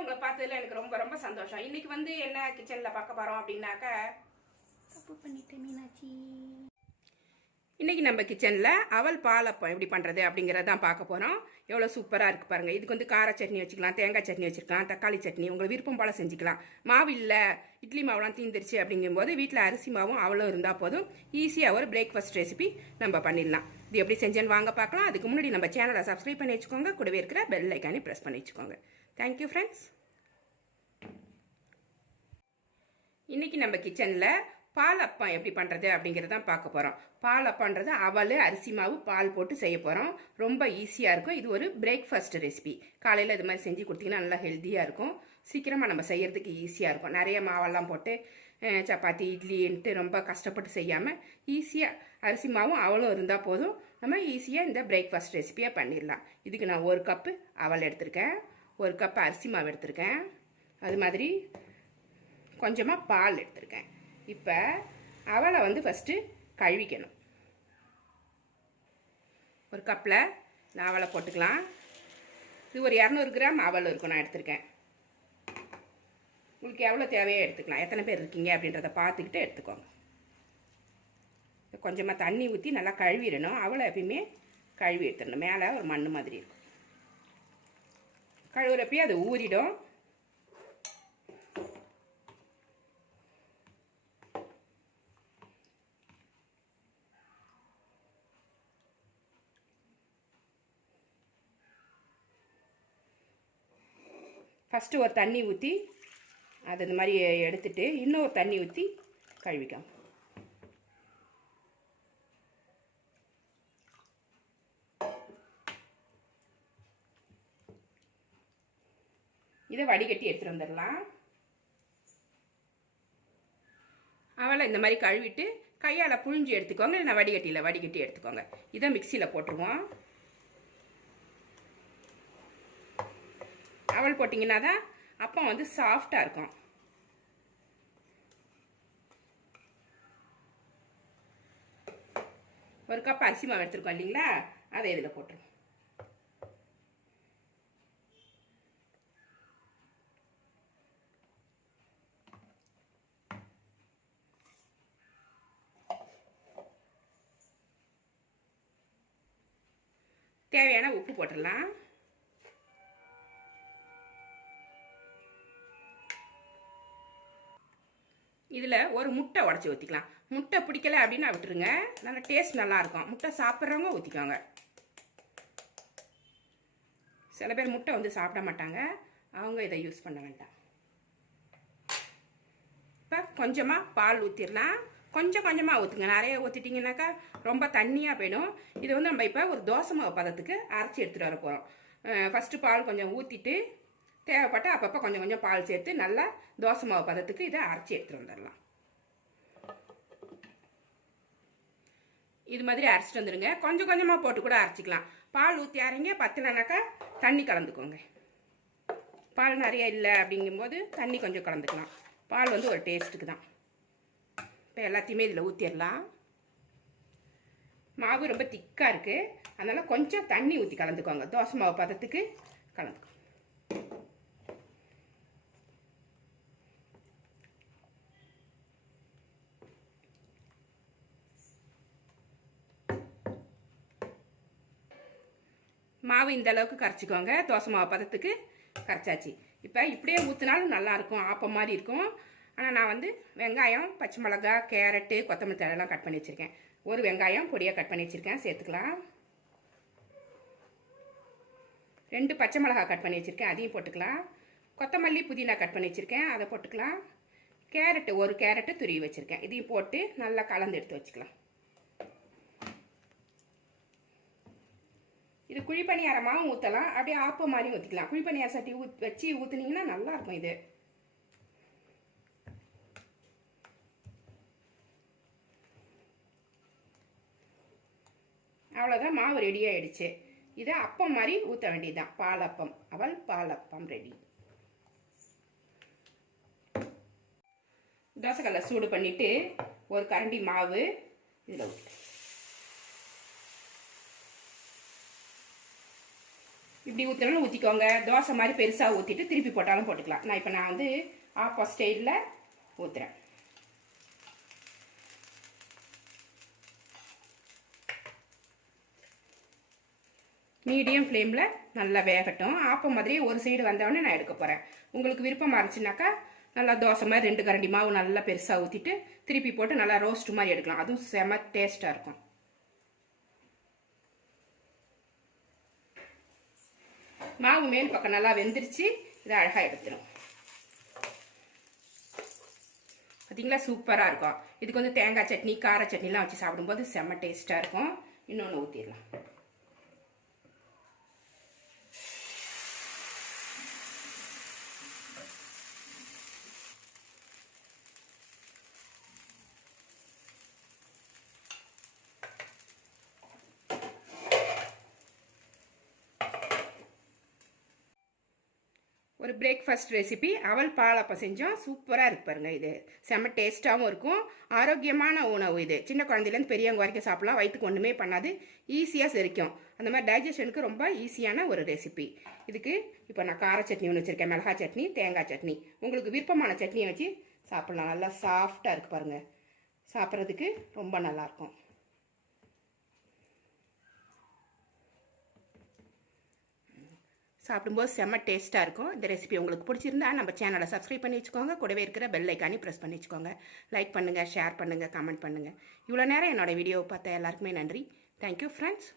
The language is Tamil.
உங்களை பார்த்ததுல எனக்கு ரொம்ப ரொம்ப சந்தோஷம். இன்னைக்கு வந்து என்ன கிச்சன்ல பார்க்க போறோம் அப்படின்னாக்க, தப்பு பண்ணிட்டேன் மீனாட்சி. இன்னைக்கு நம்ம கிச்சன்ல அவல் பாலப்பம் எப்படி பண்றது அப்படிங்கறத தான் பார்க்க போறோம். எவ்வளவு சூப்பரா இருக்கு பாருங்க. இதுக்கு வந்து கார சட்னி வச்சுக்கலாம், தேங்காய் சட்னி வச்சிருக்கலாம், தக்காளி சட்னி உங்களுக்கு விருப்பம் போல செஞ்சுக்கலாம். மாவு இல்ல, இட்லி மாவுலாம் தீந்துருச்சு அப்படிங்கும்போது வீட்டில் அரிசி மாவும் அவளும் இருந்தா போதும், ஈஸியா ஒரு பிரேக்ஃபாஸ்ட் ரெசிபி நம்ம பண்ணிடலாம். இது எப்படி செஞ்சேன்னு வாங்க பார்க்கலாம். அதுக்கு முன்னாடி நம்ம சேனலை சப்ஸ்கிரைப் பண்ணி வச்சுக்கோங்க, கூடவே இருக்கிற பெல் ஐக்கானே பிரஸ் பண்ணி வச்சுக்கோங்க. Thank you friends. இன்னைக்கு நம்ம கிச்சன்ல பாலப்பம் எப்படி பண்றது அப்படிங்கறத பார்க்க போறோம். பாலப்பம்ன்றது அவல், அரிசி மாவு, பால் போட்டு செய்ய போறோம். ரொம்ப ஈஸியா இருக்கும். இது ஒரு பிரேக்ஃபாஸ்ட் ரெசிபி. காலையில இது மாதிரி செஞ்சு கொடுத்தீங்கன்னா நல்லா ஹெல்த்தியா இருக்கும். சீக்கிரமா நம்ம செய்யறதுக்கு ஈஸியா இருக்கும். நிறைய மாவெல்லாம் போட்டு சப்பாத்தி இட்லின்ட்டு ரொம்ப கஷ்டப்பட்டு செய்யாம ஈஸியா அரிசி மாவும் அவளும் இருந்தா போதும், நம்ம ஈஸியா இந்த பிரேக்ஃபாஸ்ட் ரெசிபியை பண்ணிடலாம். இதுக்கு நான் 1 கப்பு அவல் எடுத்திருக்கேன், 1 கப் அரிசி மாவு எடுத்திருக்கேன், அது மாதிரி கொஞ்சமாக பால் எடுத்திருக்கேன். இப்போ அவலை வந்து ஃபஸ்ட்டு கழுவிக்கணும். 1 கப்பில் நான் அவலை போட்டுக்கலாம். இது ஒரு 200 கிராம் அவல் இருக்கும் நான் எடுத்திருக்கேன். உங்களுக்கு எவ்வளோ தேவையோ எடுத்துக்கலாம். எத்தனை பேர் இருக்கீங்க அப்படின்றத பார்த்துக்கிட்டு எடுத்துக்கோங்க. கொஞ்சமாக தண்ணி ஊற்றி நல்லா கழுவிடணும். அவலை எப்பயுமே கழுவி எடுத்துடணும். மேலே ஒரு மண் மாதிரி இருக்கும். கழுவுறப்பயே அது ஊறிடும். ஃபஸ்ட்டு ஒரு தண்ணி ஊற்றி அது இந்த மாதிரி எடுத்துட்டு இன்னொரு தண்ணி ஊற்றி கழுவிக்கலாம். இதை வடிகட்டி எடுத்துகிட்டு வந்துடலாம். அவளை இந்த மாதிரி கழுவிட்டு கையால் புழிஞ்சு எடுத்துக்கோங்க, இல்லைன்னா வடிகட்டி எடுத்துக்கோங்க. இதை மிக்சியில் போட்டுருவோம். அவல் போட்டிங்கன்னா தான் அப்பம் வந்து சாஃப்டாக இருக்கும். ஒரு கப் அரிசி மாவு எடுத்துருக்கோம் இல்லைங்களா, அதை இதில் போட்டுருவோம். தேவையான உப்பு போட்டுடலாம். இதில் ஒரு முட்டை உடச்சி ஊற்றிக்கலாம். முட்டை பிடிக்கல அப்படின்னா விட்டுருங்க, நல்லா டேஸ்ட் நல்லாயிருக்கும். முட்டை சாப்பிட்றவங்க ஊற்றிக்கோங்க. சில பேர் முட்டை வந்து சாப்பிட மாட்டாங்க, அவங்க இதை யூஸ் பண்ண வேண்டாம். இப்போ கொஞ்சமாக பால் ஊற்றிடலாம். கொஞ்சமாக ஊற்றுங்க. நிறைய ஊற்றிட்டிங்கனாக்கா ரொம்ப தண்ணியாக போயிடும். இது வந்து நம்ம இப்போ ஒரு தோசை மாவு பதத்துக்கு அரைச்சி எடுத்துகிட்டு வர போகிறோம். ஃபஸ்ட்டு பால் கொஞ்சம் ஊற்றிட்டு தேவைப்பட்ட அப்பப்போ கொஞ்சம் பால் சேர்த்து நல்லா தோசை மாவு பதத்துக்கு இதை அரைச்சி எடுத்துகிட்டு வந்துடலாம். இது மாதிரி அரைச்சிட்டு வந்துடுங்க. கொஞ்சமாக போட்டு கூட அரைச்சிக்கலாம். பால் ஊற்றி அரைங்க, பத்தலைனாக்கா தண்ணி கலந்துக்கோங்க. பால் நிறைய இல்லை அப்படிங்கும்போது தண்ணி கொஞ்சம் கலந்துக்கலாம். பால் வந்து ஒரு டேஸ்ட்டுக்கு தான். இப்போ எல்லாத்தையுமே இதில் ஊற்றிடலாம். மாவு ரொம்ப திக்காக இருக்குது, அதனால் கொஞ்சம் தண்ணி ஊற்றி கலந்துக்கோங்க. தோசை மாவு பதத்துக்கு கலந்துக்கோங்க. மாவு இந்த அளவுக்கு கரைச்சிக்கோங்க. தோசை மாவு பதத்துக்கு கரைச்சாச்சு. இப்போ இப்படியே ஊற்றினாலும் நல்லாயிருக்கும், ஆப்பம் மாதிரி இருக்கும். ஆனால் நான் வந்து வெங்காயம், பச்சை மிளகா, கேரட்டு, கொத்தமல்லி தழையெல்லாம் கட் பண்ணி வச்சுருக்கேன். ஒரு வெங்காயம் பொடியாக கட் பண்ணி வச்சுருக்கேன், சேர்த்துக்கலாம். 2 பச்சை மிளகா கட் பண்ணி வச்சுருக்கேன், அதையும் போட்டுக்கலாம். கொத்தமல்லி, புதினா கட் பண்ணி வச்சுருக்கேன், அதை போட்டுக்கலாம். கேரட்டு, ஒரு கேரட்டு துருவி வச்சுருக்கேன், இதையும் போட்டு நல்லா கலந்து எடுத்து வச்சுக்கலாம். இது குழிப்பணியாரமாகவும் ஊற்றலாம், அப்படியே ஆப்பம் மாதிரியும் ஊற்றிக்கலாம். குழிப்பணியார சட்டி வச்சு ஊற்றுனீங்கன்னா நல்லாயிருக்கும். இது அவ்வளோதான், மாவு ரெடி ஆகிடுச்சு. இதை அப்பம் மாதிரி ஊற்ற வேண்டியதுதான். பாலப்பம், அவல் பாலப்பம் ரெடி. தோசைக்கல்லை சூடு பண்ணிவிட்டு ஒரு கரண்டி மாவு இதில் ஊற்றி இப்படி ஊற்றணும் ஊற்றிக்கோங்க. தோசை மாதிரி பெருசாக ஊற்றிட்டு திருப்பி போட்டாலும் போட்டுக்கலாம். நான் வந்து ஆப்போ ஸ்டைலில் ஊற்றுறேன். மீடியம் ஃப்ளேமில் நல்லா வேகட்டும். ஆப்பம் மாதிரியே ஒரு சைடு வந்தவொடனே நான் எடுக்க போகிறேன். உங்களுக்கு விருப்பமாக இருந்துச்சுனாக்கா நல்லா தோசை மாதிரி 2 கரண்டி மாவு நல்லா பெருசாக ஊற்றிட்டு திருப்பி போட்டு நல்லா ரோஸ்ட் மாதிரி எடுக்கலாம். அதுவும் செம டேஸ்ட்டாக இருக்கும். மாவு மேல் பக்கம் நல்லா வெந்துருச்சு. இதை அழகாக எடுத்துடும். பார்த்தீங்களா, சூப்பராக இருக்கும். இதுக்கு வந்து தேங்காய் சட்னி, கார சட்னிலாம் வச்சு சாப்பிடும்போது செம்ம டேஸ்ட்டாக இருக்கும். இன்னொன்று ஊற்றிடலாம். ஒரு பிரேக்ஃபாஸ்ட் ரெசிபி அவல் பாலப்பம் செஞ்சோம். சூப்பராக இருக்கு பாருங்க. இது செம்ம டேஸ்ட்டாகவும் இருக்கும். ஆரோக்கியமான உணவு. இது சின்ன குழந்தையிலேருந்து பெரியவங்க வரைக்கும் சாப்பிடலாம். வயிற்றுக்கு ஒன்றுமே பண்ணாது. ஈஸியாக செரிக்கும். அந்த மாதிரி டைஜஷனுக்கு ரொம்ப ஈஸியான ஒரு ரெசிபி. இதுக்கு இப்போ நான் கார சட்னி ஒன்று வச்சுருக்கேன். மிளகாய் சட்னி, தேங்காய் சட்னி. உங்களுக்கு விருப்பமான சட்னியை வச்சு சாப்பிட்லாம். நல்லா சாஃப்டாக இருக்குது பாருங்கள். சாப்பிட்றதுக்கு ரொம்ப நல்லாயிருக்கும். சாப்பிடும்போது செம்ம டேஸ்ட்டாக இருக்கும். இந்த ரெசிபி உங்களுக்கு பிடிச்சிருந்தா நம்ம சேனலை சப்ஸ்கிரைப் பண்ணி வச்சுக்கோங்க. கூடவே இருக்கிற பெல் ஐக்கானி ப்ரெஸ் பண்ணி வச்சுக்கோங்க. லைக் பண்ணுங்கள், ஷேர் பண்ணுங்கள், கமெண்ட் பண்ணுங்கள். இவ்வளோ நேரம் என்னோடய வீடியோவை பார்த்த எல்லாருக்குமே நன்றி. Thank you friends.